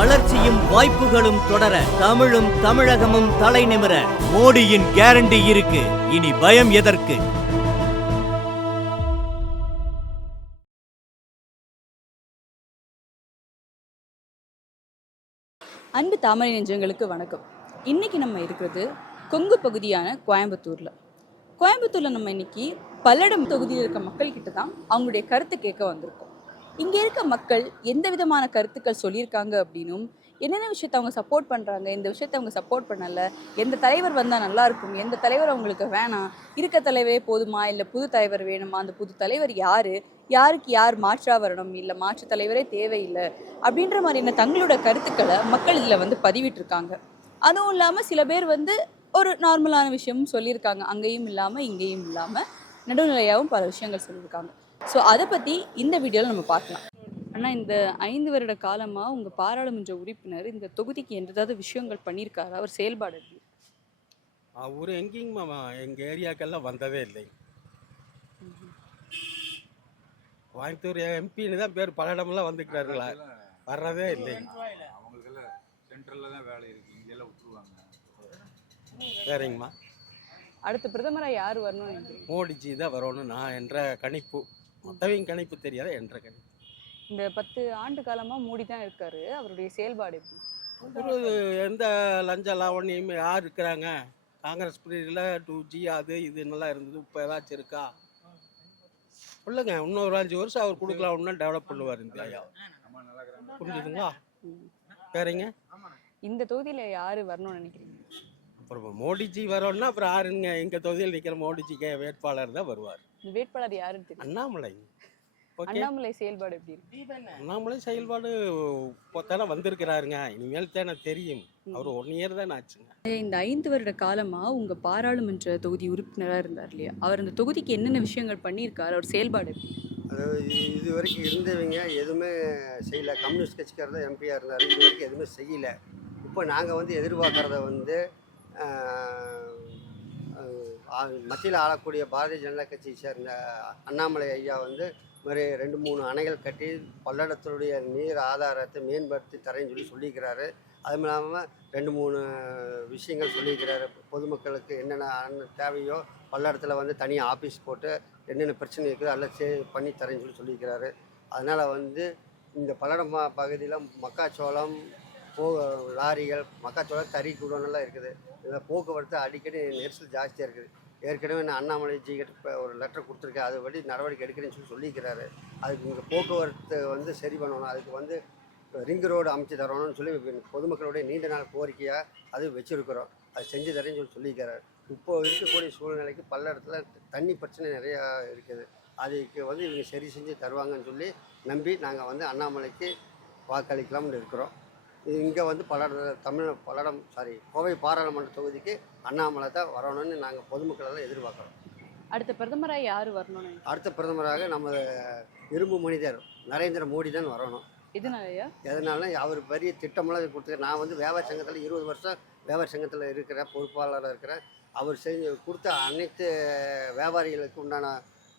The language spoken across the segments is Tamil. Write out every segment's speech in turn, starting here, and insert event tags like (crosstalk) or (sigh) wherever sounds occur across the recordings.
வளர்ச்சியும் வாய்ப்புகளும் தொடர தமிழும் தமிழகமும் தலை நிமிர மோடியின் கேரண்டி இருக்கு. இனி பயம் எதற்கு? அன்பு தாமரை நெஞ்சங்களுக்கு வணக்கம். இன்னைக்கு நம்ம இருக்கிறது கொங்கு பகுதியான கோயம்புத்தூரில். கோயம்புத்தூரில் நம்ம இன்னைக்கு பல்லடம் தொகுதியில் இருக்க மக்கள்கிட்ட தான் அவங்களுடைய கருத்து கேட்க வந்திருக்கோம். இங்கே இருக்க மக்கள் எந்த விதமான கருத்துக்கள் சொல்லியிருக்காங்க அப்படின்னும் என்னென்ன விஷயத்த அவங்க சப்போர்ட் பண்ணுறாங்க இந்த விஷயத்த அவங்க சப்போர்ட் பண்ணலை எந்த தலைவர் வந்தால் நல்லாயிருக்கும் எந்த தலைவர் அவங்களுக்கு வேணாம் இருக்க தலைவரே போதுமா இல்லை புது தலைவர் வேணுமா அந்த புது தலைவர் யார் யாருக்கு யார் மாற்றாக வரணும் இல்லை மாற்று தலைவரே தேவையில்லை அப்படின்ற மாதிரியான தங்களோட கருத்துக்களை மக்கள் இதில் வந்து பதிவிட்டிருக்காங்க. அதுவும் இல்லாமல் சில பேர் வந்து ஒரு நார்மலான விஷயமும் சொல்லியிருக்காங்க அங்கேயும் இல்லாமல் இங்கேயும் இல்லாமல் நடுநிலையாகவும் பல விஷயங்கள் சொல்லியிருக்காங்க. ஸோ அதை பற்றி இந்த வீடியோவில் நம்ம பார்க்கலாம். ஆனால் இந்த ஐந்து வருட காலமாக உங்கள் பாராளுமன்ற உறுப்பினர் இந்த தொகுதிக்கு எந்ததாவது விஷயங்கள் பண்ணியிருக்காரு? அவர் செயல்பாடு அவர் எங்கேயும் எங்கள் ஏரியாக்கெல்லாம் வந்ததே இல்லை. கோயம்புத்தூர் எம்பின்னு தான் பேர் பல இடமெல்லாம் வந்துக்கிறாருங்களா வர்றதே இல்லை. அவங்களுக்கெல்லாம் சென்ட்ரல்ல தான் வேலை இருக்கு இங்கெல்லாம் விட்டுருவாங்க சரிங்கம்மா. அடுத்த பிரதமராக யார் நினைக்கிறீங்க மோடிஜி தான் வரணும். நான் என்ற கணிப்பு. மொத்தவின் கணிப்பு தெரியாத என்ற கணிப்பு. இந்த பத்து ஆண்டு காலமாக மூடி தான் இருக்காரு. அவருடைய செயல்பாடு எப்படி? ஒரு எந்த லஞ்ச லாவணியும் யார் இருக்கிறாங்க? காங்கிரஸ் பீரியடில் டூ ஜி அது இது நல்லா இருந்தது? இப்போ ஏதாச்சும் இருக்கா? சொல்லுங்க. இன்னொரு அஞ்சு வருஷம் அவர் கொடுக்கலாம். இன்னும் டெவலப் பண்ணுவார் இந்த ஐயா புரிஞ்சுதுங்களா. சரிங்க இந்த தொகுதியில் யார் வரணும்னு நினைக்கிறீங்க? அப்புறம் மோடிஜி வரோன்னா அப்புறம் யாருங்க? எங்கள் தொகுதியில் நிற்கிற மோடிஜிக்கு வேட்பாளர் தான் வருவார். வேட்பாளர் யாருன்னு தெரியும். அண்ணாமலை. ஓகே. அண்ணாமலை செயல்பாடு எப்படி இருக்கு? அண்ணாமலை செயல்பாடு இப்போ தானே வந்திருக்கிறாருங்க. இனிமேல் தானே தெரியும். அவர் ஒன் இயர் தானே ஆச்சுங்க. இந்த ஐந்து வருட காலமா உங்க பாராளுமன்ற தொகுதி உறுப்பினரா இருந்தார் இல்லையா? அவர் இந்த தொகுதிக்கு என்னென்ன விஷயங்கள் பண்ணியிருக்காரு? அவர் செயல்பாடு எப்படி? அதாவது இது வரைக்கும் இருந்தவங்க எதுவுமே செய்யலை. கம்யூனிஸ்ட் கட்சிக்காரர் தான் எம்பியாக இருந்தார். இது வரைக்கும் எதுவுமே செய்யலை. இப்போ நாங்கள் வந்து எதிர்பார்க்குறத வந்து மத்தியில் ஆளக்கூடிய பாரதிய ஜனதா கட்சியை சேர்ந்த அண்ணாமலை ஐயா வந்து இது மாதிரி ரெண்டு மூணு அணைகள் கட்டி பல்லடத்தினுடைய நீர் ஆதாரத்தை மேம்படுத்தி தரேன்னு சொல்லி சொல்லியிருக்கிறாரு. அதுவும் இல்லாமல் ரெண்டு மூணு விஷயங்கள் சொல்லியிருக்கிறாரு. பொதுமக்களுக்கு என்னென்ன தேவையோ பல்லடத்தில் வந்து தனியாக ஆஃபீஸ் போட்டு என்னென்ன பிரச்சனை இருக்குது அதெல்லாம் சே பண்ணி தரேன்னு சொல்லி சொல்லியிருக்கிறாரு. அதனால் வந்து இந்த பல்லடம் பகுதியில் மக்காச்சோளம் போ லாரிகள் மக்காச்சோளம் தறி குடோனெல்லாம் இருக்குது. இதில் போக்குவரத்து அடிக்கடி நெரிசல் ஜாஸ்தியாக இருக்குது. ஏற்கனவே நான் அண்ணாமலை ஜி கிட்ட ஒரு லெட்டர் கொடுத்துருக்கேன். அதுபடி நடவடிக்கை எடுக்கிறேன்னு சொல்லி சொல்லியிருக்கிறாரு அதுக்கு இங்கே போக்குவரத்து வந்து சரி பண்ணணும். அதுக்கு வந்து ரிங் ரோடு அமைச்சு தரணும்னு சொல்லி பொதுமக்களுடைய நீண்ட நாள் கோரிக்கையாக அது வச்சுருக்கிறோம். அது செஞ்சு தரேன்னு சொல்லி சொல்லியிருக்கிறாரு இப்போ இருக்கக்கூடிய சூழ்நிலைக்கு பல்லடத்தில் தண்ணி பிரச்சனை நிறையா இருக்குது. அதுக்கு வந்து இவங்க சரி செஞ்சு தருவாங்கன்னு சொல்லி நம்பி நாங்கள் வந்து அண்ணாமலைக்கு வாக்களிக்கலாம்னு இருக்கிறோம். இங்கே வந்து பல்லட தமிழ் பல்லடம் சாரி கோவை பாராளுமன்ற தொகுதிக்கு அண்ணாமலை தான் வரணும்னு நாங்கள் பொதுமக்களெல்லாம் எதிர்பார்க்குறோம். அடுத்த பிரதமராக யார் நினைக்கிறீங்க? அடுத்த பிரதமராக நம்ம இரும்பு மனிதர் நரேந்திர மோடி தான் வரணும். எதனாலயா? எதனால அவர் பெரிய திட்டமெல்லாம் கொடுத்து நான் வந்து வியாபார சங்கத்தில் இருபது வருஷம் வியாபார சங்கத்தில் இருக்கிற பொறுப்பாளராக இருக்கிறேன். அவர் செஞ்சு கொடுத்த அனைத்து வியாபாரிகளுக்கு உண்டான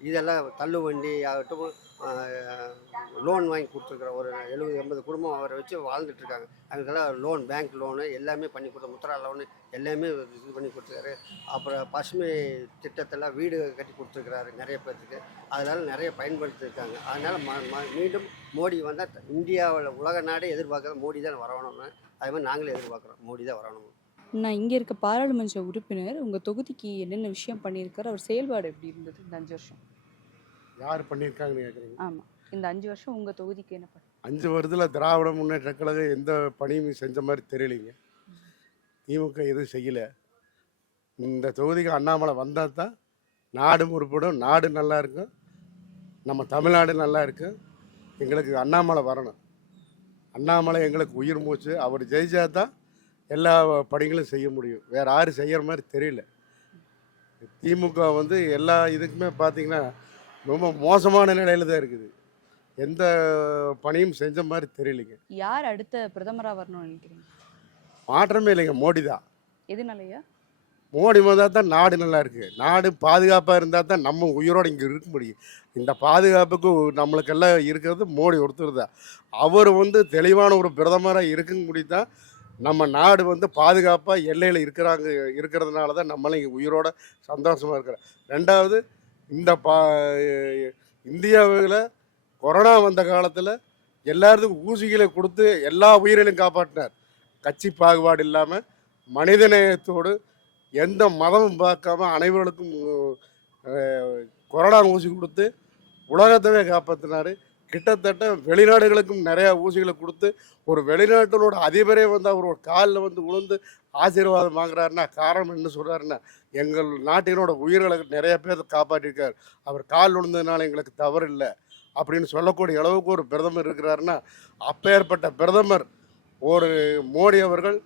இதெல்லாம் தள்ளுவண்டி ஆகட்டும் லோன் வாங்கி கொடுத்துருக்குற ஒரு எழுபது எண்பது குடும்பம் அவரை வச்சு வாழ்ந்துட்டு இருக்காங்க லோன் பேங்க் லோனு எல்லாமே பண்ணி கொடுத்த முத்ரா லோனு எல்லாமே இது பண்ணி கொடுத்துருக்காரு. அப்புறம் பசுமை திட்டத்தில் வீடு கட்டி கொடுத்துருக்குறாரு நிறைய பேர்த்துக்கு. அதனால் நிறைய பயன்படுத்தியிருக்காங்க அதனால் ம ம மீண்டும் மோடி வந்தால் இந்தியாவில் உலக நாடே எதிர்பார்க்குற மோடி தான் வரணும்னு. அதே மாதிரி நாங்களும் எதிர்பார்க்குறோம். மோடி தான் வரணும் நான் இங்கே இருக்க பாராளுமன்ற உறுப்பினர் உங்கள் தொகுதிக்கு என்னென்ன விஷயம் பண்ணியிருக்காரு அவர் செயல்பாடு எப்படி இருந்தது இந்த அஞ்சு வருஷம்? யார் பண்ணியிருக்காங்கன்னு கேட்குறீங்க? ஆமாம் இந்த அஞ்சு வருஷம் உங்கள் தொகுதிக்கு என்ன பண்ண? அஞ்சு வருடத்தில் திராவிட முன்னேற்ற கழகம் எந்த பணியும் செஞ்ச மாதிரி தெரியலைங்க. திமுக எதுவும் செய்யலை. இந்த தொகுதிக்கு அண்ணாமலை வந்தால் தான் நாடு முற்படும் நாடு நல்லா இருக்கும் நம்ம தமிழ்நாடு நல்லா இருக்கும். எங்களுக்கு அண்ணாமலை வரணும். அண்ணாமலை எங்களுக்கு உயிர் மூச்சு. அவர் ஜெயிச்சா தான் எல்லா பணிகளும் செய்ய முடியும். வேறு யாரும் செய்கிற மாதிரி தெரியல. திமுக வந்து எல்லா இதுக்குமே பார்த்தீங்கன்னா ரொம்ப மோசமான நிலையில தான் இருக்குது. எந்த பணியும் செஞ்ச மாதிரி தெரியலைங்க. யார் அடுத்த பிரதமராக வரணும்னு நினைக்கிறீங்க? மாற்றமே இல்லைங்க. மோடி தான். எதனாலயா? மோடி வந்தால் தான் நாடு நல்லா இருக்கு. நாடு பாதுகாப்பாக இருந்தால் தான் நம்ம உயிரோட இங்கே இருக்க முடியும். இந்த பாதுகாப்புக்கு நம்மளுக்கெல்லாம் இருக்கிறது மோடி ஒருத்தர் தான். அவர் வந்து தெளிவான ஒரு பிரதமராக இருக்குன்னு முடி தான் நம்ம நாடு வந்து பாதுகாப்பாக எல்லையில் இருக்கிறாங்க இருக்கிறதுனால தான் நம்மளும் இங்கே உயிரோட சந்தோஷமாக இருக்கிறோம். ரெண்டாவது இந்த பா இந்தியாவில் கொரோனா வந்த காலத்தில் எல்லாத்துக்கும் ஊசிகளை கொடுத்து எல்லா உயிரிலையும் காப்பாற்றினார் கட்சி பாகுபாடு இல்லாமல் மனிதநேயத்தோடு எந்த மதமும் பார்க்காம அனைவருக்கும் கொரோனா ஊசி கொடுத்து உலகத்தவே காப்பாற்றினார் கிட்டத்தட்ட வெளிநாடுகளுக்கும் நிறையா ஊசிகளை கொடுத்து ஒரு வெளிநாட்டினோட அதிபரே வந்து அவரோட காலில் வந்து உளுந்து ஆசீர்வாதம் வாங்குறாருன்னா காரணம் என்ன சொல்கிறாருன்னா எங்கள் நாட்டினோட உயிர்களை நிறைய பேர் காப்பாற்றிருக்கார். அவர் கால் விழுந்ததுனால எங்களுக்கு தவறு இல்லை அப்படின்னு சொல்லக்கூடிய அளவுக்கு ஒரு பிரதமர் இருக்கிறாருன்னா அப்பேற்பட்ட பிரதமர் ஒரு மோடி அவர்கள்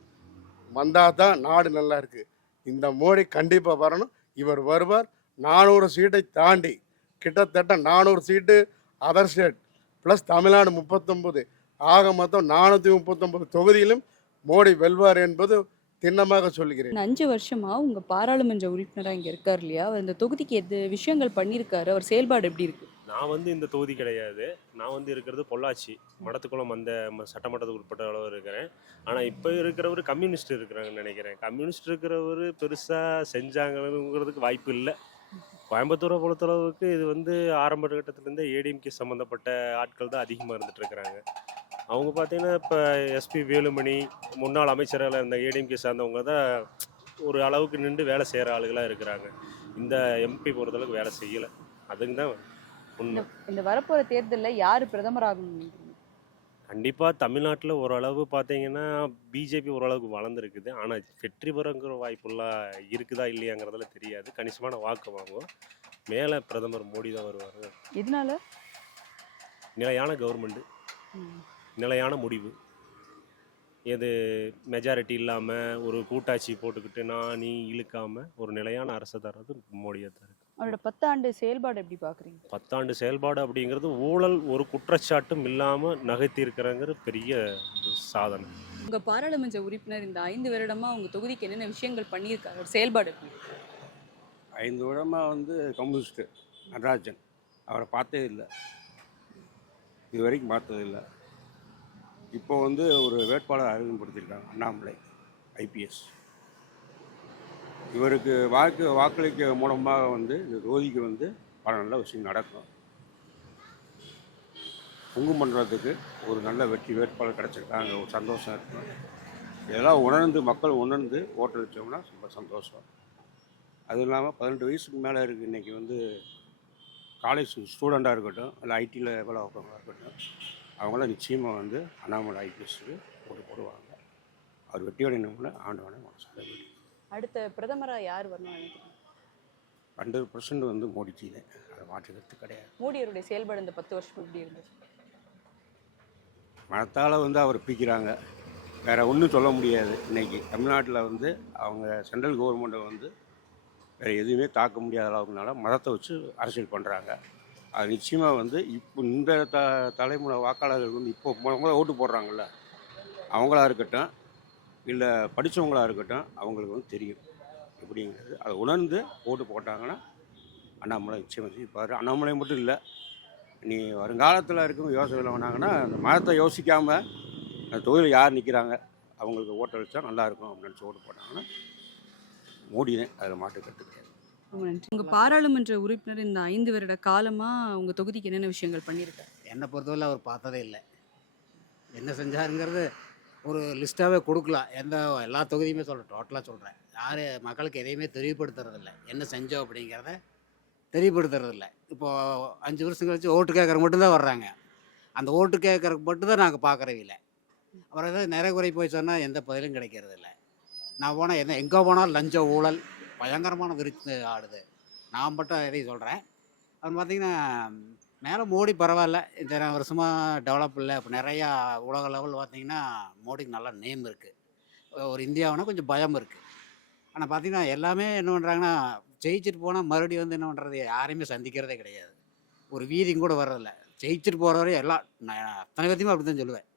வந்தால் தான் நாடு நல்லா இருக்குது இந்த மோடி கண்டிப்பாக வரணும். இவர் வருவார். நானூறு சீட்டை தாண்டி கிட்டத்தட்ட நானூறு seat other state plus Tamil Nadu முப்பத்தொம்பது ஆக மொத்தம் நானூற்றி முப்பத்தொம்பது தொகுதியிலும் மோடி வெல்வார் என்பது திண்ணமாக சொல்கிறேன். அஞ்சு வருஷமா உங்க பாராளுமன்ற உறுப்பினரா இங்க இருக்கார் இல்லையா? அவர் இந்த தொகுதிக்கு எது விஷயங்கள் பண்ணியிருக்காரு? அவர் செயல்பாடு எப்படி இருக்கு? நான் வந்து இந்த தொகுதி கிடையாது. நான் வந்து இருக்கிறது பொள்ளாச்சி. மடத்துக்குளம் அந்த சட்டமன்றத்துக்கு உட்பட்ட அளவு இருக்கிறேன். ஆனால் இப்போ இருக்கிறவர் கம்யூனிஸ்ட் இருக்கிறாங்கன்னு நினைக்கிறேன். கம்யூனிஸ்ட் இருக்கிறவர் பெருசாக செஞ்சாங்கிறதுக்கு வாய்ப்பு இல்லை. கோயம்புத்தூரை பொறுத்தளவுக்கு இது வந்து ஆரம்ப கட்டத்துலேருந்தே ஏடிஎம்கே சம்மந்தப்பட்ட ஆட்கள் தான் அதிகமாக இருந்துட்டு இருக்கிறாங்க. அவங்க பார்த்தீங்கன்னா இப்போ எஸ்பி வேலுமணி முன்னாள் அமைச்சராக இருந்த ஏடிஎம்கே சார்ந்தவங்க தான் ஒரு அளவுக்கு நின்று வேலை செய்கிற ஆளுகளாக இருக்கிறாங்க. இந்த எம்பி பொறுத்தளவுக்கு வேலை செய்யலை. அதுங்க தான் உண்மை. இந்த வரப்போகிற தேர்தலில் யாரு பிரதமர் கண்டிப்பாக தமிழ்நாட்டில் ஓரளவு பார்த்தீங்கன்னா பிஜேபி ஓரளவுக்கு வளர்ந்துருக்குது. ஆனால் வெற்றி பெறங்கிற வாய்ப்புலாம் இருக்குதா இல்லையாங்கிறதுல தெரியாது. கணிசமான வாக்கு வாங்குவோம். மேலே பிரதமர் மோடி தான் வருவார். இதனால நிலையான கவர்மெண்ட்டு. நிலையான முடிவு. இது மெஜாரிட்டி இல்லாமல் ஒரு கூட்டாட்சி போட்டுக்கிட்டு நான் நீ இழுக்காமல் ஒரு நிலையான அரசை தர்றது மோடியை இருக்கு அவரோட பத்தாண்டு செயல்பாடு எப்படி பாக்குறீங்க பத்தாண்டு செயல்பாடு அப்படிங்கிறது ஊழல் ஒரு குற்றச்சாட்டும் இல்லாமல் நகைத்தி இருக்கிறங்கிறது பெரிய ஒரு சாதனை. உங்க பாராளுமன்ற உறுப்பினர் இந்த ஐந்து வருடமா உங்க தொகுதிக்கு என்னென்ன விஷயங்கள் பண்ணியிருக்காரு? செயல்பாடு ஐந்து வருடமாக வந்து கம்யூனிஸ்ட்டு நடராஜன். அவரை பார்த்ததே இல்லை. இது வரைக்கும் பார்த்தது இல்லை. இப்போ வந்து ஒரு வேட்பாளர் அறிமுகப்படுத்தியிருக்காங்க அண்ணாமலை ஐபிஎஸ் இவருக்கு வாக்கு வாக்களிக்க மூலமாக வந்து இந்த தொகுதிக்கு வந்து பல நல்ல விஷயம் நடக்கும். பொங்கு மண்டலத்துக்கு ஒரு நல்ல வெற்றி வேட்பாளர் கிடச்சிருக்காங்க ஒரு சந்தோஷம் இருக்கும். இதெல்லாம் உணர்ந்து மக்கள் உணர்ந்து ஓட்டளிச்சோம்னா ரொம்ப சந்தோஷம். அதுவும் இல்லாமல் பதினெட்டு வயசுக்கு மேலே இருக்குது இன்றைக்கி வந்து காலேஜ் ஸ்டூடெண்ட்டாக இருக்கட்டும் இல்லை ஐடியில் வேலை பார்க்குறவங்களா இருக்கட்டும் அவங்களாம் நிச்சயமாக வந்து அண்ணாமலை ஐபிஎஸ்க்கு ஓட்டு போடுவாங்க. அவர் வெற்றியடையணும்னு ஆண்டவனை மனசால அடுத்த பிரதமரா யார் வரணும்னு நினைக்கிறீங்க? ஹண்ட்ரட் பர்சன்ட் வந்து மோடிஜி தான் அதை மாற்றுக்கிறது கிடையாது. மோடி அவருடைய செயல்பாடு இந்த பத்து வருஷம் எப்படி இருந்தது மனத்தால் வந்து அவர் பிரிக்கிறாங்க. வேறு ஒன்றும் சொல்ல முடியாது. இன்றைக்கி தமிழ்நாட்டில் வந்து அவங்க சென்ட்ரல் கவர்மெண்ட்டை வந்து வேறு எதுவுமே தாக்க முடியாத அளவுக்குனால மதத்தை வச்சு அரசியல் பண்ணுறாங்க அது நிச்சயமாக வந்து இப்போ இந்த த தலைமுறை வாக்காளர்கள் வந்து இப்போ முத முத ஓட்டு போடுறாங்கல்ல. அவங்களா இருக்கட்டும் இல்லை படித்தவங்களா இருக்கட்டும் அவங்களுக்கு வந்து தெரியும். எப்படிங்கிறது. அதை உணர்ந்து ஓட்டு போட்டாங்கன்னா அண்ணாமலை நிச்சயமாக ஜெயிப்பார். அண்ணாமலை மட்டும் இல்லை நீ வருங்காலத்தில் இருக்கும் யோசனை பண்ணாங்கன்னா அந்த மதத்தை யோசிக்காமல் அந்த தொகுதியில் யார் நிற்கிறாங்க அவங்களுக்கு ஓட்டளிச்சா நல்லாயிருக்கும் அப்படின்னு நினச்சி ஓட்டு போட்டாங்கன்னா மோடி தான் அதில் மாட்டு கற்றுக்கிறாரு ரொம்ப நன்றி. உங்க பாராளுமன்ற உறுப்பினர் இந்த ஐந்து வருட காலமா உங்க தொகுதிக்கு என்னென்ன விஷயங்கள் பண்ணியிருக்காரு? என்னை பொறுத்தவரை அவர் பார்த்ததே இல்லை. என்ன செஞ்சாருங்கிறது ஒரு லிஸ்ட்டாகவே கொடுக்கலாம் எந்த எல்லா தொகுதியுமே சொல்கிறேன் டோட்டலாக சொல்கிறேன் யார் மக்களுக்கு எதையுமே தெரியப்படுத்துறதில்ல. என்ன செஞ்சோம் அப்படிங்கிறத தெரியப்படுத்துறதில்ல. இப்போது அஞ்சு வருஷம் கழிச்சு ஓட்டு கேட்குற மட்டும்தான் வர்றாங்க. அந்த ஓட்டு கேட்குறக்கு மட்டும்தான் நாங்கள் பார்க்குறவே இல்லை. அப்புறம் ஏதாவது நிறை குறை போய் சொன்னால் எந்த பதிலும் கிடைக்கிறது இல்லை நான் போனால் என்ன எங்கே போனாலும் லஞ்ச ஊழல் பயங்கரமான விரித்து ஆடுது. நான் மட்டும் எதையும் சொல்கிறேன் அப்புறம் பார்த்தீங்கன்னா மேலே மோடி பரவாயில்ல. இத்தனை வருஷமாக டெவலப் இல்லை. இப்போ நிறையா உலக லெவலில் பார்த்தீங்கன்னா மோடிக்கு நல்ல நேம் இருக்குது ஒரு இந்தியாவுனா கொஞ்சம் பயம் இருக்குது ஆனால் பார்த்தீங்கன்னா எல்லாமே என்ன பண்ணுறாங்கன்னா ஜெயிச்சுட்டு போனால் மறுபடியும் வந்து என்ன பண்ணுறது யாரையுமே சந்திக்கிறதே கிடையாது. ஒரு வீதியும் கூட வர்றதில்ல. ஜெயிச்சுட்டு வரையும் எல்லாம் நான் அத்தனை பேர்த்தையுமே அப்படி தான் சொல்லுவேன்.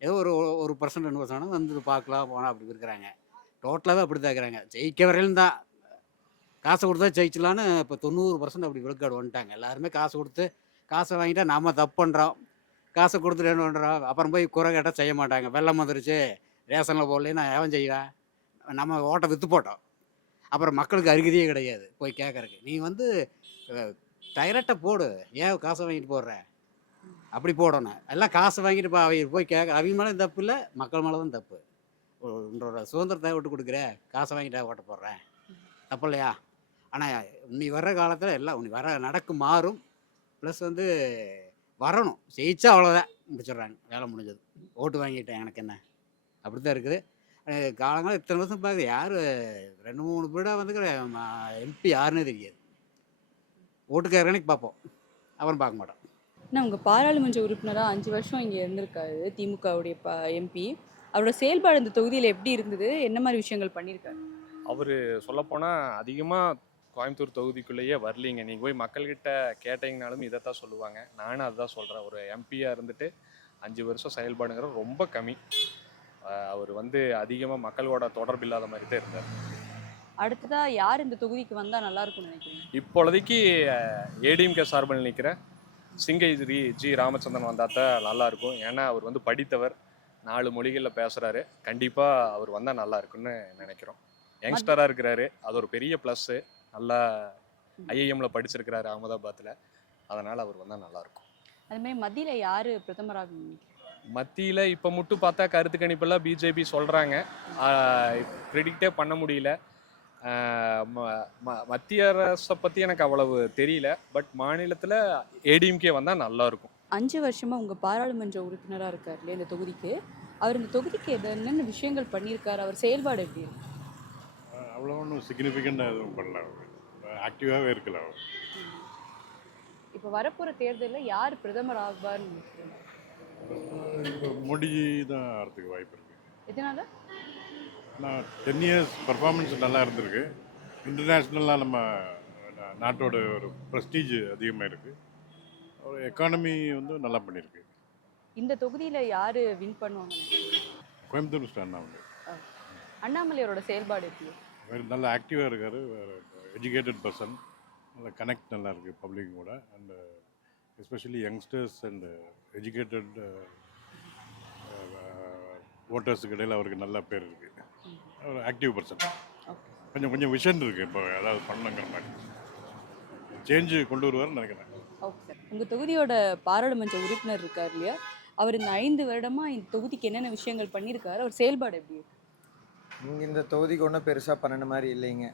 ஏதோ ஒரு ஒரு பர்சன்ட் ரெண்டு பர்சன்ட் வந்து பார்க்கலாம் போனால் அப்படி இருக்கிறாங்க. டோட்டலாகவே அப்படி தான் இருக்கிறாங்க. ஜெயிக்க வரையிலும் தான். காசு கொடுத்தா ஜெயிச்சலான்னு இப்போ தொண்ணூறு பர்சன்ட் அப்படி விழுக்காடு வந்துட்டாங்க. எல்லாருமே காசு கொடுத்து காசை வாங்கிட்டா நாம் தப்பு பண்ணுறோம் காசை கொடுத்துட்டு என்ன பண்ணுறோம் அப்புறம் போய் குறை கேட்டால் செய்ய மாட்டாங்க. வெள்ளம் வந்துருச்சு. ரேஷனில் போடலன்னு நான் ஏன் செய்வேன் நம்ம ஓட்டை விற்று போட்டோம். அப்புறம் மக்களுக்கு அருகதையே கிடையாது போய் கேட்கறக்கு நீ வந்து டைரக்டாக போடு. ஏன் காசை வாங்கிட்டு போடுற? அப்படி போடணும். எல்லாம் காசு வாங்கிட்டு பா அவங்க போய் கேட்க அவங்க மேலே தப்பு இல்லை மக்கள் மேலே தான் தப்பு. உன்னோட சுதந்திரத்தை விட்டு கொடுக்குற. காசை வாங்கிட்டா ஓட்ட போடுறேன் தப்பு இல்லையா? ஆனால் நீ வர்ற காலத்தில் எல்லாம் நீ வர நடக்கு மாறும். ப்ளஸ் வந்து வரணும். ஜெயிச்சா அவ்வளோதான் முடிச்சிடுறாங்க வேலை முடிஞ்சது. ஓட்டு வாங்கிட்டேன். எனக்கு என்ன? அப்படி தான் இருக்குது காலங்காலம் இத்தனை வருஷம் பார்க்குது. யார்? ரெண்டு மூணு பேடாக வந்து எம்பி யாருன்னே தெரியாது. ஓட்டுக்காரனுக்கு பார்ப்போம். அப்புறம் பார்க்க மாட்டோம் ஆனால் உங்கள் பாராளுமன்ற உறுப்பினராக அஞ்சு வருஷம் இங்கே இருந்திருக்காரு திமுகவுடைய ப எம்பி அவரோட செயல்பாடு இந்த தொகுதியில் எப்படி இருந்தது? என்ன மாதிரி விஷயங்கள் பண்ணியிருக்காரு? அவர் சொல்லப்போனால் அதிகமாக கோயம்புத்தூர் தொகுதிக்குள்ளேயே வரலீங்க. நீங்கள் போய் மக்கள்கிட்ட கேட்டீங்கனாலும் இதைத்தான் சொல்லுவாங்க. நானும் அதுதான் சொல்கிறேன் ஒரு எம்பியாக இருந்துட்டு அஞ்சு வருஷம் செயல்பாடுங்கிறது ரொம்ப கம்மி. அவர் வந்து அதிகமாக மக்களோட தொடர்பு இல்லாத மாதிரி தான் இருந்தார். அடுத்ததா யார் இந்த தொகுதிக்கு வந்தால் நல்லா இருக்கும்னு நினைக்கிறீங்க? இப்பொழுதைக்கு ஏடிஎம்கே சார்பில் நிற்கிற சிங்கை ஜி ஜி ராமச்சந்திரன் வந்தால் தான் நல்லாயிருக்கும் ஏன்னா அவர் வந்து படித்தவர். நாலு மொழிகளில் பேசுகிறாரு கண்டிப்பாக அவர் வந்தால் நல்லா இருக்கும்னு நினைக்கிறோம். யங்ஸ்டராக இருக்கிறாரு. அது ஒரு பெரிய ப்ளஸ்ஸு நல்லா ஐஐஎம்ல படிச்சிருக்கிறாரு அகமதாபாத்தில் அதனால் அவர் வந்தால் நல்லாயிருக்கும் அது மாதிரி மத்தியில் யார் பிரதமராக மத்தியில் இப்போ மட்டும் பார்த்தா கருத்து கணிப்பெல்லாம் பிஜேபி சொல்கிறாங்க ப்ரிடிக்டே பண்ண முடியல. மத்திய அரசை பற்றி எனக்கு அவ்வளவு தெரியல. பட் மாநிலத்தில் ஏடிஎம்கே வந்தால் நல்லாயிருக்கும் அஞ்சு வருஷமா உங்க பாராளுமன்ற உறுப்பினராக இருக்கார் இல்லையா இந்த தொகுதிக்கு? அவர் இந்த தொகுதிக்கு என்னென்ன விஷயங்கள் பண்ணியிருக்காரு அவர் செயல்பாடு எப்படி இருக்கு? அவ்வளோ ஒன்றும் சிக்னிஃபிகண்ட்டாக எதுவும் பண்ணல ஆக்டிவாகவே இருக்கல அவர். இப்போ வரப்போற தேர்தலில் யார் பிரதமர் ஆகுவார்னு இப்போ மோடி தான் ஆகிறதுக்கு வாய்ப்பு இருக்குது எதனால? நான் டென் இயர்ஸ் பர்ஃபார்மன்ஸ் நல்லா இருந்திருக்கு. இன்டர்நேஷ்னலாக நம்ம நாட்டோட ஒரு ப்ரெஸ்டீஜ் அதிகமாக இருக்குது ஒரு எக்கானமி வந்து நல்லா பண்ணியிருக்கு இந்த தொகுதியில யாரு வின் பண்ணுவாங்க? கோயம்புத்தூர் ஸ்டாண்ட் அவங்க அண்ணாமலையோட செயல்பாடு எப்படி? வேறு நல்ல ஆக்டிவாக இருக்கார். எஜுகேட்டட் பர்சன் நல்ல கனெக்ட் நல்லா இருக்குது பப்ளிக் கூட. And especially youngsters and educated ஓட்டர்ஸுக்கு இடையில் அவருக்கு நல்ல பேர் இருக்குது அவர் ஆக்டிவ் பர்சன் கொஞ்சம் கொஞ்சம் விஷன் இருக்குது இப்போ. அதாவது பண்ணணுங்கிற மாதிரி. சேஞ்சு கொண்டு வருவார்னு நினைக்கிறேன். ஓகே உங்க தொகுதியோட பாராளுமன்ற உறுப்பினர் இருக்கார் இல்லையா? அவர் இந்த ஐந்து வருடமா இந்த தொகுதிக்கு என்னென்ன விஷயங்கள் பண்ணியிருக்காரு? அவர் செயல்பாடு எப்படி இருக்கு? இங்கே இந்த தொகுதிக்கு ஒன்றும் பெருசாக பண்ணின மாதிரி இல்லைங்க.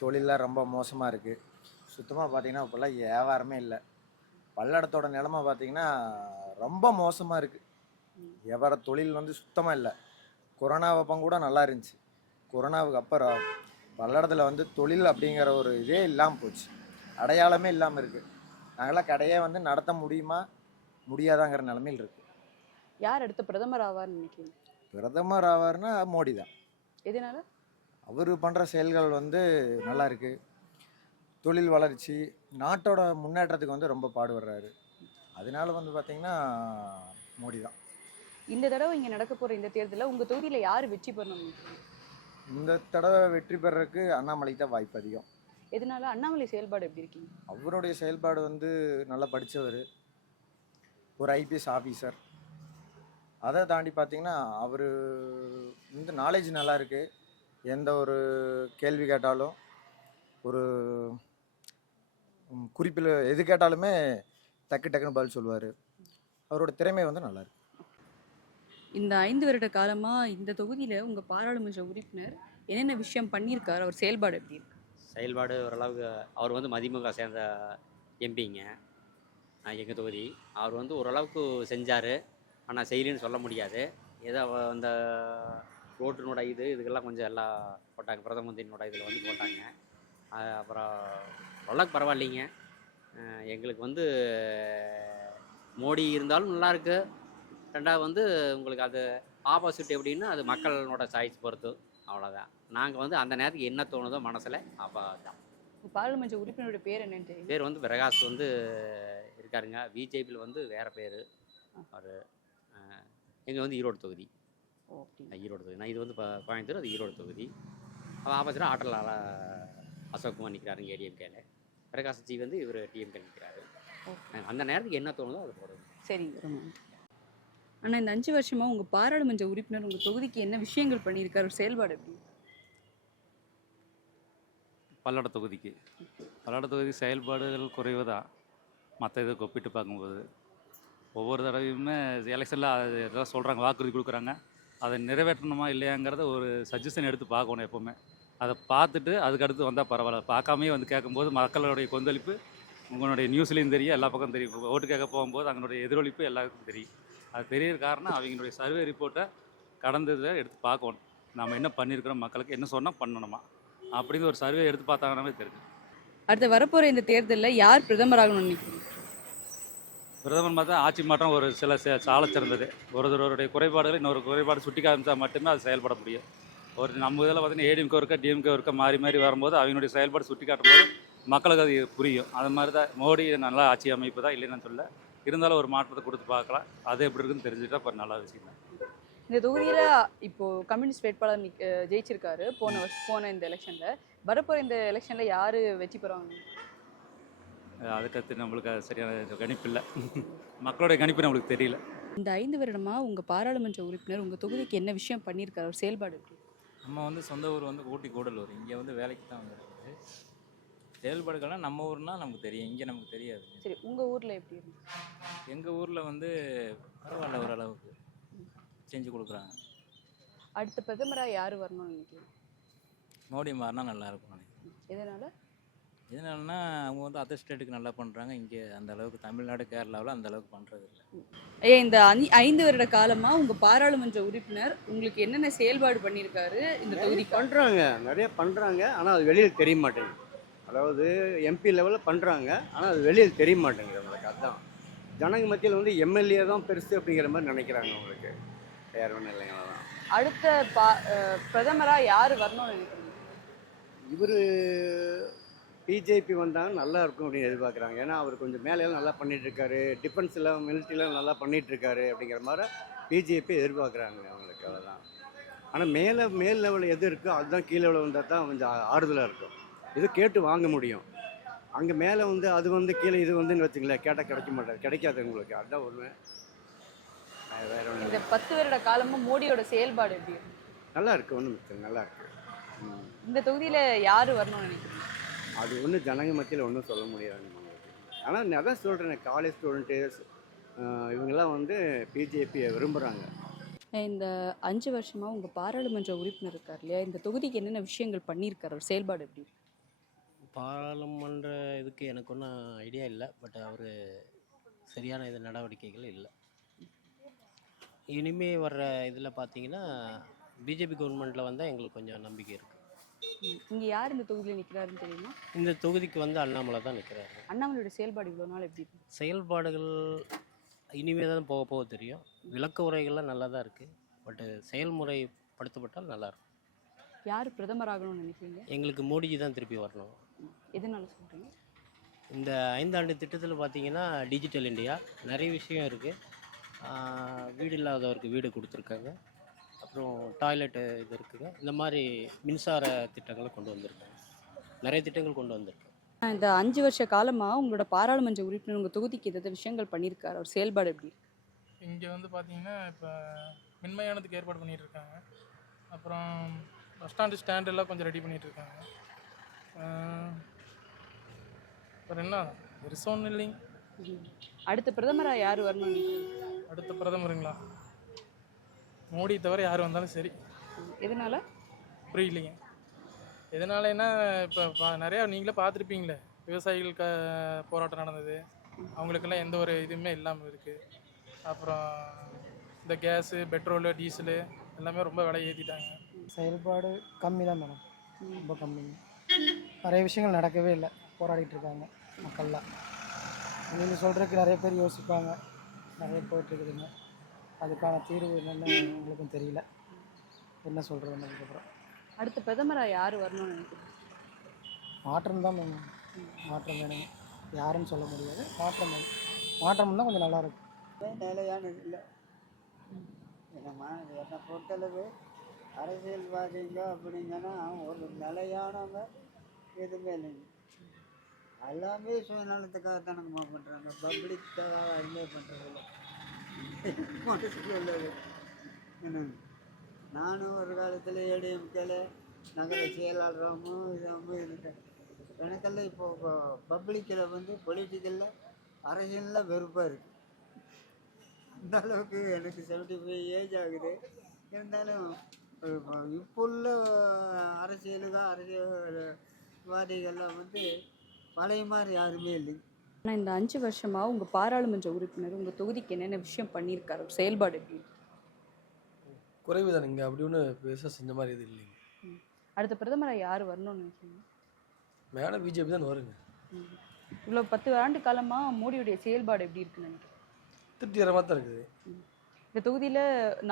தொழிலெலாம் ரொம்ப மோசமாக இருக்குது சுத்தமாக பார்த்தீங்கன்னா இப்போல்லாம் வியாபாரமே இல்லை. பல்லடத்தோட நிலமை பார்த்தீங்கன்னா ரொம்ப மோசமாக இருக்குது வியாபார தொழில் வந்து சுத்தமாக இல்லை. கொரோனாவப்பம் கூட நல்லா இருந்துச்சு. கொரோனாவுக்கு அப்புறம் பல்லடத்தில் வந்து தொழில் அப்படிங்கிற ஒரு இதே இல்லாமல் போச்சு. அடையாளமே இல்லாமல் இருக்குது நாங்களாம் கடையே வந்து நடத்த முடியுமா? முடியாதாங்கிற நிலமையில் இருக்குது யார் அடுத்த பிரதமர் ஆவார்னு நினைக்கிறீங்க? பிரதமர் ஆவார்னா மோடி தான் எதனால? அவர் பண்ணுற செயல்கள் வந்து நல்லா இருக்கு. தொழில் வளர்ச்சி நாட்டோட முன்னேற்றத்துக்கு வந்து ரொம்ப பாடுபடுறாரு. அதனால வந்து பார்த்தீங்கன்னா மோடி தான். இந்த தடவை இங்க நடக்க போற இந்த தேர்தலில் உங்க தொகுதியில யார் வெற்றி நினைக்கிறீங்க இந்த தடவை வெற்றி பெறறதுக்கு அண்ணாமலைக்கு தான் வாய்ப்பு அதிகம். எதனால? அண்ணாமலை செயல்பாடு எப்படி இருக்கீங்க அவருடைய செயல்பாடு வந்து நல்லா படித்தவர் ஒரு ஐபிஎஸ் ஆஃபீஸர் அதை தாண்டி பார்த்தீங்கன்னா அவர் வந்து நாலேஜ் நல்லா இருக்கு. எந்த ஒரு கேள்வி கேட்டாலும் ஒரு குறிப்பில் எது கேட்டாலுமே டக்கு டக்குன்னு பதில் சொல்லுவார். அவரோட திறமை வந்து நல்லா இருக்கு. இந்த ஐந்து வருட காலமா இந்த தொகுதியில உங்க பாராளுமன்ற உறுப்பினர் என்னென்ன விஷயம் பண்ணியிருக்காரு? அவர் செயல்பாடு எப்படி இருக்கு? செயல்பாடு ஓரளவுக்கு அவர் வந்து மதிமுக சேர்ந்த எம்பிங்க எங்கள் தொகுதி. அவர் வந்து ஓரளவுக்கு செஞ்சார். ஆனால் செய்யலன்னு சொல்ல முடியாது. ஏதோ அந்த ரோட்டினோட இது இதுக்கெல்லாம் கொஞ்சம் எல்லாம் போட்டாங்க. பிரதம மந்திரினோட இதில் வந்து போட்டாங்க. அப்புறம் ஓரளவுக்கு பரவாயில்லைங்க. எங்களுக்கு வந்து மோடி இருந்தாலும் நல்லாயிருக்கு ரெண்டாவது வந்து உங்களுக்கு அது ஆப்போசிட் எப்படின்னா அது மக்களோட சாய்ஸ் பொறுத்து. அவ்வளோதான் நாங்கள் வந்து அந்த நேரத்துக்கு என்ன தோணுதோ மனசில் அப்போ தான் பாராளுமன்ற உறுப்பினருடைய பேர் என்னன்னு தெரியும் பேர் வந்து பிரகாஷ் வந்து இருக்காருங்க. பிஜேபியில் வந்து வேறு பேர். அவர் எங்கள் வந்து ஈரோடு தொகுதி. ஈரோடு தொகுதி. நான் இது வந்து இப்போ கோயம்புத்தூர் அது ஈரோடு தொகுதி. அவன் ஆப்போசிட்டாக ஆட்டலால் அசோக்குமார் நிற்கிறாருங்க ஏடிஎம்கேல. பிரகாஷ்ஜி வந்து இவர் டிஎம்கே நிற்கிறாரு அந்த நேரத்துக்கு என்ன தோணுதோ அதை போடுறது சரிங்க. அண்ணா இந்த அஞ்சு வருஷமா உங்க பாராளுமன்ற உறுப்பினர் உங்க தொகுதிக்கு என்ன விஷயங்கள் பண்ணியிருக்காரு? செயல்பாடு எப்படி? பல்லட தொகுதிக்கு. பல்லட தொகுதி செயல்பாடுகள் குறைவு தான் மற்ற இதை ஒப்பிட்டு பார்க்கும்போது. ஒவ்வொரு தடவையுமே எலெக்ஷனில் அது எதாவது சொல்கிறாங்க வாக்குறுதி கொடுக்குறாங்க. அதை நிறைவேற்றணுமா இல்லையாங்கிறத ஒரு சஜஷன் எடுத்து பார்க்கணும் எப்போவுமே. அதை பார்த்துட்டு அதுக்கடுத்து வந்தால் பரவாயில்ல. பார்க்காமே வந்து கேட்கும்போது மக்களுடைய கொந்தளிப்பு உங்களுடைய நியூஸ்லேயும் தெரியும் எல்லா பக்கம் தெரியும். ஓட்டு கேட்க போகும்போது அதனுடைய எதிரொலிப்பு எல்லாருக்கும் தெரியும். அது தெரியற காரணம் அவங்களுடைய சர்வே ரிப்போர்ட்டை கடந்ததை எடுத்து பார்க்கணும். நம்ம என்ன பண்ணியிருக்கிறோம் மக்களுக்கு என்ன சொன்னால் பண்ணணுமா? அப்படின்னு ஒரு சர்வே எடுத்து பார்த்தாங்கன்னாவே தெரியும். அடுத்து வரப்போகிற இந்த தேர்தலில் யார் பிரதமராகணும்னு நினைக்கிறீங்க? பிரதமர் பார்த்தா ஆட்சி மாற்றம் ஒரு சில ச- சாலச் சிறந்தது. ஒருத்தருடைய இன்னொரு குறைபாடு சுட்டி காமிச்சா மட்டுமே அது செயல்பட முடியும். ஒரு நம்ம இதில் பார்த்தீங்கன்னா ஏடிஎம்கே இருக்க டிஎம்கே இருக்க மாறி மாறி வரும்போது அவங்களுடைய செயல்பாடு சுட்டி காட்டும்போது மக்களுக்கு அது புரியும். அது மாதிரி தான் மோடி நல்லா ஆட்சி அமைப்பு தான் இல்லைன்னு சொல்ல இருந்தாலும் ஒரு மாற்றத்தை கொடுத்து பார்க்கலாம். அது எப்படி இருக்குன்னு தெரிஞ்சுட்டா இப்போ நல்ல விஷயம் தான் இந்த தொகுதியில் இப்போது கம்யூனிஸ்ட் வேட்பாளர் ஜெயிச்சிருக்காரு. போன போன இந்த எலெக்ஷனில் வரப்போகிற இந்த எலெக்ஷனில் யார் வெற்றி பெறுவாங்க? அதுக்கடுத்து நம்மளுக்கு அது சரியான கணிப்பு இல்லை. மக்களுடைய கணிப்பு நம்மளுக்கு தெரியல. இந்த ஐந்து வருடமா உங்க பாராளுமன்ற உறுப்பினர் உங்க தொகுதிக்கு என்ன விஷயம் பண்ணியிருக்காரு? ஒரு செயல்பாடு எப்படி? நம்ம வந்து சொந்த ஊர் வந்து ஊட்டி கூடலூர். இங்கே வந்து வேலைக்கு தான் வந்துருக்குது. செயல்பாடுகள்லாம் நம்ம ஊர்னா நமக்கு தெரியும். இங்கே நமக்கு தெரியாது. சரி உங்க ஊர்ல எப்படி இருக்கு? எங்கள் ஊரில் வந்து பரவாயில்ல ஓரளவுக்கு. செஞ்சு கொடுக்குறாங்க. அடுத்த பிரதமரா யாரு வரணும்னு நினைக்கிறீங்க? மோடி மாறினா நல்லா இருக்கும் நினைக்கிறேன். எதனால? எதனாலனா அவங்க வந்து அதர் ஸ்டேட்டுக்கு நல்லா பண்ணுறாங்க இங்கே அந்த அளவுக்கு தமிழ்நாடு கேரளாவில் அந்த அளவுக்கு பண்ணுறது இல்லை. ஐயா இந்த அஞ்சு- ஐந்து வருட காலமா உங்க பாராளுமன்ற உறுப்பினர் உங்களுக்கு என்னென்ன செயல்பாடு பண்ணியிருக்காரு இந்த தொகுதிக்கு? பண்ணுறாங்க நிறைய பண்ணுறாங்க ஆனால் அது வெளியில் தெரிய மாட்டேங்குது அதாவது எம்பி லெவலில் பண்ணுறாங்க ஆனால் அது வெளியில் தெரிய மாட்டேங்குது அவங்களுக்கு. அதுதான் ஜனங்க மத்தியில் வந்து எம்எல்ஏ தான் பெருசு அப்படிங்கிற மாதிரி நினைக்கிறாங்க அவங்களுக்கு. வேறு ஒன்றும் இல்லைங்க அதான் அடுத்த பா அஹ் பிரதமரா யாரு வரணும்னு நினைக்கிறீங்க? இவர் பிஜேபி வந்தாங்க நல்லா இருக்கும் அப்படின்னு எதிர்பார்க்குறாங்க. ஏன்னா அவர் கொஞ்சம் மேலையெல்லாம் நல்லா பண்ணிட்டு இருக்காரு டிஃபென்ஸில் மிலிட்ரியில் நல்லா பண்ணிட்டு இருக்காரு அப்படிங்கிற மாதிரி பிஜேபி எதிர்பார்க்குறாங்க அவங்களுக்கு அதெல்லாம் ஆனால் மேலே மேல் லெவலில் எது இருக்கோ அதுதான் கீழே லெவலில் வந்தால் தான் கொஞ்சம் ஆறுதலாக இருக்கும். இது கேட்டு வாங்க முடியும். அங்கே மேலே வந்து அது வந்து கீழே இது வந்துன்னு வச்சுங்களேன் கேட்டால் கிடைக்க மாட்டாது. கிடைக்காது உங்களுக்கு. அதுதான் உண்மை. வேற- ஒன்றும் இந்த பத்து வருட காலமா மோடியோட செயல்பாடு எப்படி நல்லா இருக்கு. ஒன்றும் நல்லா இருக்கு. ம். இந்த தொகுதியில யாரு வரணும்னு நினைக்கிறீங்க? அது ஒன்றும் ஜனங்க மத்தியில் ஒன்றும் சொல்ல முடியாது. ஆனால் நான் அதான் சொல்கிறேன் காலேஜ் ஸ்டூடெண்ட்டு இவங்கெல்லாம் வந்து பிஜேபியை விரும்புகிறாங்க இந்த அஞ்சு வருஷமா உங்க பாராளுமன்ற உறுப்பினர் இருக்கார் இல்லையா? இந்த தொகுதிக்கு என்னென்ன விஷயங்கள் பண்ணியிருக்காரு? ஒரு செயல்பாடு எப்படி? பாராளுமன்ற இதுக்கு எனக்கு ஒன்றும் ஐடியா இல்லை பட் அவர் சரியான இது நடவடிக்கைகள் இல்லை. இனிமே வர்ற இதில் பார்த்தீங்கன்னா பிஜேபி கவர்மெண்ட்டில் வந்தால் எங்களுக்கு கொஞ்சம் நம்பிக்கை இருக்குது. இங்க யார் இந்த தொகுதியில நிக்கிறாருன்னு தெரியுமா? இந்த தொகுதிக்கு வந்து அண்ணாமலை தான் நிற்கிறாரு அண்ணாமலையோட செயல்பாடு இவ்வளவு நாள் எப்படி இருக்கு? செயல்பாடுகள் இனிமே தான் போக போக தெரியும். விளக்க உரைகள்லாம் நல்லா தான் இருக்குது பட்டு செயல்முறைப்படுத்தப்பட்டால் நல்லாயிருக்கும். யார் பிரதமராகணும்னு நினைக்கிறீங்க? எங்களுக்கு மோடிஜி தான் திருப்பி வரணும். எதனால சொல்றீங்க? இந்த ஐந்தாண்டு திட்டத்தில் பார்த்தீங்கன்னா டிஜிட்டல் இந்தியா நிறைய விஷயம் இருக்குது வீடு இல்லாதவருக்கு வீடு கொடுத்துருக்காங்க. அப்புறம் டாய்லெட்டு இது இருக்குங்க இந்த மாதிரி மின்சார திட்டங்களை கொண்டு வந்திருக்காங்க. நிறைய திட்டங்கள் கொண்டு வந்திருக்கு. இந்த அஞ்சு வருஷ காலமா உங்களோட பாராளுமன்ற உறுப்பினர் உங்க தொகுதிக்கு ஏதாவது விஷயங்கள் பண்ணியிருக்காரு? ஒரு செயல்பாடு எப்படி இருக்கு? இங்கே வந்து பார்த்தீங்கன்னா இப்போ மின்மயானத்துக்கு ஏற்பாடு பண்ணிட்டு இருக்காங்க அப்புறம் பஸ் ஸ்டாண்டு ஸ்டாண்ட் எல்லாம் கொஞ்சம் ரெடி பண்ணிட்டு இருக்காங்க அப்புறம் என்ன? ஒன்றும் இல்லைங்க. அடுத்த பிரதமரா யார் நினைக்கிறீங்க அடுத்த பிரதமருங்களா? மோடி தவிர யார் வந்தாலும் சரி. எதனால? புரியலைங்க. எதனாலன்னா இப்போ பா நிறையா நீங்களே பார்த்துருப்பீங்களே விவசாயிகள் க போராட்டம் நடந்தது. அவங்களுக்கெல்லாம் எந்த ஒரு இதுவுமே இல்லாமல் இருக்குது அப்புறம் இந்த கேஸு பெட்ரோலு டீசலு எல்லாமே ரொம்ப விலை ஏற்றிட்டாங்க செயல்பாடு கம்மி தான் மேடம். ரொம்ப கம்மிங்க நிறைய விஷயங்கள் நடக்கவே இல்லை. போராடிட்டு இருக்காங்க மக்கள்லாம். நீங்கள் சொல்கிறதுக்கு நிறைய பேர் யோசிப்பாங்க. நிறைய போயிட்டுருக்குதுங்க அதுக்கான தீர்வு என்னென்னு எங்களுக்கும் தெரியல. என்ன சொல்கிறது அதுக்கப்புறம். அடுத்த பிரதமரா யார் வரணும்னு நினைக்கிறீங்க? மாற்றம் தான் வேணும். மாற்றம் வேணுங்க யாருன்னு சொல்ல முடியாது. மாற்றம் வேணும். மாற்றம் தான் கொஞ்சம் நல்லா இருக்கும். நிலையானது இல்லை? என்னம்மா என்னை பொறுத்தளவு அரசியல்வாதிங்க அப்படிங்கன்னா ஒரு நிலையானவங்க எதுவுமே இல்லைங்க எல்லாமே சுயநலத்துக்காக தானங்கம்மா பண்ணுறாங்க பப்ளிக்காக எதுவுமே பண்ணுறதில்ல மனசுக்கு உள்ளது என்னங்க? நானும் ஒரு காலத்தில் ஏடிஎம்கேல நகர செயலாளராகவும் இதாகவும் இருந்தேன். எனக்கெல்லாம் இப்போ பப்ளிக்கில் வந்து பொலிட்டிக்கலில் அரசியலில் வெறுப்பாக இருக்குது அந்த அளவுக்கு எனக்கு செவன்ட்டி ஃபைவ் ஏஜ் ஆகுது. இருந்தாலும் இப்போ உள்ள அரசியலுக்கு அரசியல்வாதிகள்லாம் வந்து பழைய மாதிரி யாருமே இல்லைங்க. ஆனால் இந்த அஞ்சு வருஷமா உங்க பாராளுமன்ற உறுப்பினர் உங்க தொகுதிக்கு என்னென்ன விஷயம் பண்ணியிருக்காரு? செயல்பாடு எப்படி? குறைவு தானுங்க அப்படி ஒன்றும் பெருசாக செஞ்ச மாதிரி இது இல்லைங்க. அடுத்த பிரதமராக யார் வரணும்னு நினைக்கிறீங்க? மேலே பிஜேபி தான் வருங்க. இவ்வளோ பத்து ஆண்டு காலமா மோடியுடைய செயல்பாடு எப்படி இருக்குன்னு நினைக்கிறேன் திருப்திகரமாக தான் இருக்குது. இந்த தொகுதியில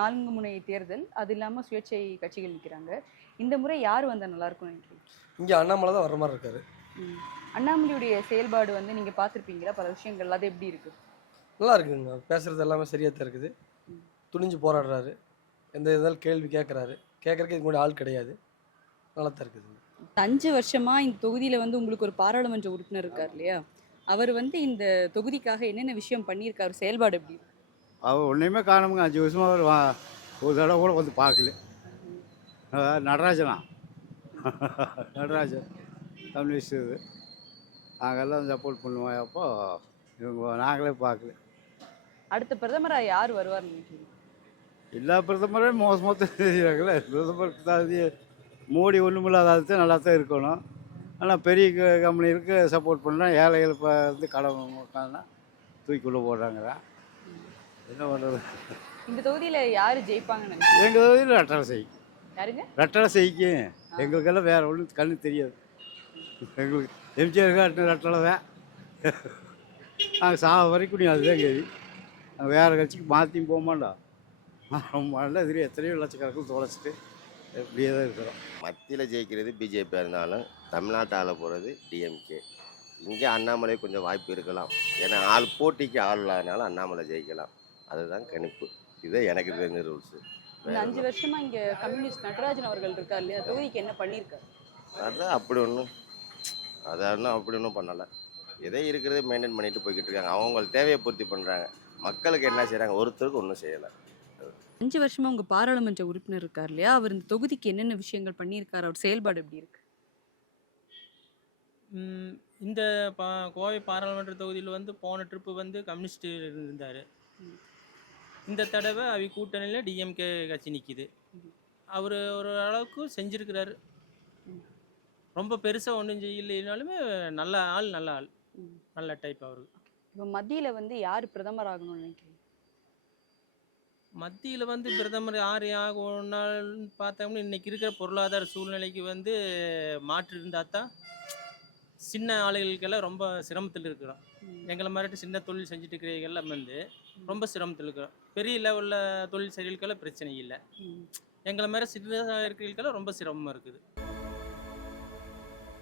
நான்கு முனை தேர்தல் அது இல்லாம சுயேட்சை கட்சிகள் நிற்கிறாங்க இந்த முறை யார் வந்தா நல்லா இருக்கும்னு நினைக்கிறீங்க? இங்கே அண்ணாமலை தான் வர மாதிரி இருக்காரு. அண்ணாமலையுடைய செயல்பாடு வந்து நீங்க பார்த்திருப்பீங்களா? பல விஷயங்கள் அது எப்படி இருக்கு? நல்லா இருக்குங்க. பேசுறது எல்லாமே சரியாக தான் இருக்குது. துணிஞ்சு போராடுறாரு. எந்த இதாலும் கேள்வி கேட்குறாரு. கேட்குறக்கு இதுக்கு முன்னாடி ஆள் கிடையாது. நல்லா தான் இருக்குதுங்க அஞ்சு வருஷமா இந்த தொகுதியில வந்து உங்களுக்கு ஒரு பாராளுமன்ற உறுப்பினர் இருக்கார் இல்லையா? அவர் வந்து இந்த தொகுதிக்காக என்னென்ன விஷயம் பண்ணியிருக்காரு? செயல்பாடு எப்படி இருக்கு? அவர் ஒன்றையுமே காணுமுங்க அஞ்சு வருஷமாக அவர் வா ஒரு தடவை கூட வந்து பார்க்கல. அஹ் நடராஜனா. (laughs) நடராஜன் கம்யூனிஸ்ட் இது நாங்கெல்லாம் சப்போர்ட் பண்ணுவோம். அப்போ இவங்க நாங்களே பார்க்கல. அடுத்த பிரதமரா யார் நினைக்கிறீங்க? எல்லா பிரதமரும் மோசமாக தான் தெரியுறாங்களே பிரதமருக்கு தான் மோடி ஒன்றும் இல்லாத நல்லா தான் இருக்கணும். ஆனால் பெரிய க- கம்பெனிகளுக்கு சப்போர்ட் பண்ணால் ஏழைகள் இப்போ வந்து கடன் உட்காந்துனா தூக்கிக்குள்ளே போடுறாங்க என்ன பண்ணுறது இந்த தொகுதியில யாரு ஜெயிப்பாங்கன்னு எங்கள் தொகுதியில் ரெட்டலை செய்யும் யாருங்க? ரெட்டலை செய்யும் எங்களுக்கெல்லாம் வேறு ஒன்றும் கண்ணு தெரியாது. எங்களுக்கு எம்ஜிஆர் காட்டின ரெட்டலை தான் நாங்கள் சாக வரைக்கும் நீ அதுதான் கேள்வி. நாங்கள் வேறு கட்சிக்கு மாற்றியும் போக மாட்டோம். ரொம்ப நல்லா தெரியும் எத்தனையோ லட்சக்கணக்கில் தொலைச்சிட்டு இப்படியே தான் இருக்கிறோம். மத்தியில் ஜெயிக்கிறது பிஜேபியாக இருந்தாலும் தமிழ்நாட்டை ஆள போகிறது டிஎம்கே இங்கே அண்ணாமலை கொஞ்சம் வாய்ப்பு இருக்கலாம். ஏன்னா ஆள் போட்டிக்கு ஆள் இல்லாதனால அண்ணாமலை ஜெயிக்கலாம். அதுதான் கணிப்பு. இதுதான் எனக்கு தெரிஞ்ச ரூல்ஸு இந்த அஞ்சு வருஷமா இங்க கம்யூனிஸ்ட் நடராஜன் அவர்கள் இருக்கார் இல்லையா? தொகுதிக்கு என்ன பண்ணியிருக்காரு? அதான் அப்படி ஒன்றும் அதான் அப்படி ஒன்றும் பண்ணலை. எதோ இருக்கிறதே மெயின்டைன் பண்ணிட்டு போய்கிட்டு இருக்காங்க. அவங்க தேவையை பூர்த்தி பண்ணுறாங்க மக்களுக்கு என்ன செய்கிறாங்க ஒருத்தருக்கு ஒன்றும் செய்யலை. அஞ்சு வருஷமா உங்க பாராளுமன்ற உறுப்பினர் இருக்கார் இல்லையா? அவர் இந்த தொகுதிக்கு என்னென்ன விஷயங்கள் பண்ணியிருக்காரு? அவர் செயல்பாடு எப்படி இருக்கு? ம், இந்த பா கோவை பாராளுமன்ற தொகுதியில் வந்து போன ட்ரிப்பு வந்து கம்யூனிஸ்ட் இருந்தார். இந்த தடவை அவி கூட்டணியில் டிஎம்கே கட்சி நிற்கிது அவர் ஒரு அளவுக்கு செஞ்சுருக்கிறாரு. ரொம்ப பெருசாக ஒன்றும் செய்யலைனாலுமே நல்ல ஆள் நல்ல ஆள். நல்ல டைப் அவருக்கு இப்போ மத்தியில வந்து யார் பிரதமர் ஆகணும்னு நினைக்கிறீங்க? மத்தியில் வந்து பிரதமர் யார் ஆகணும்னு பார்த்தோம்னா இன்னைக்கு இருக்கிற பொருளாதார சூழ்நிலைக்கு வந்து மாற்று இருந்தால் தான் சின்ன ஆளுகளுக்கெல்லாம் ரொம்ப சிரமத்தில் இருக்கிறோம். எங்களை மாதிரி சின்ன தொழில் செஞ்சுட்டு இருக்கிறவங்கெல்லாம் வந்து ரொம்ப சிரமத்தில் இருக்கிறோம். பெரிய லெவலில் தொழில் செய்கிறவங்களுக்கெல்லாம் பிரச்சனை இல்லை. எங்களை மாதிரி சின்னதாக இருக்கிறவங்களுக்கெல்லாம் ரொம்ப சிரமமாக இருக்குது.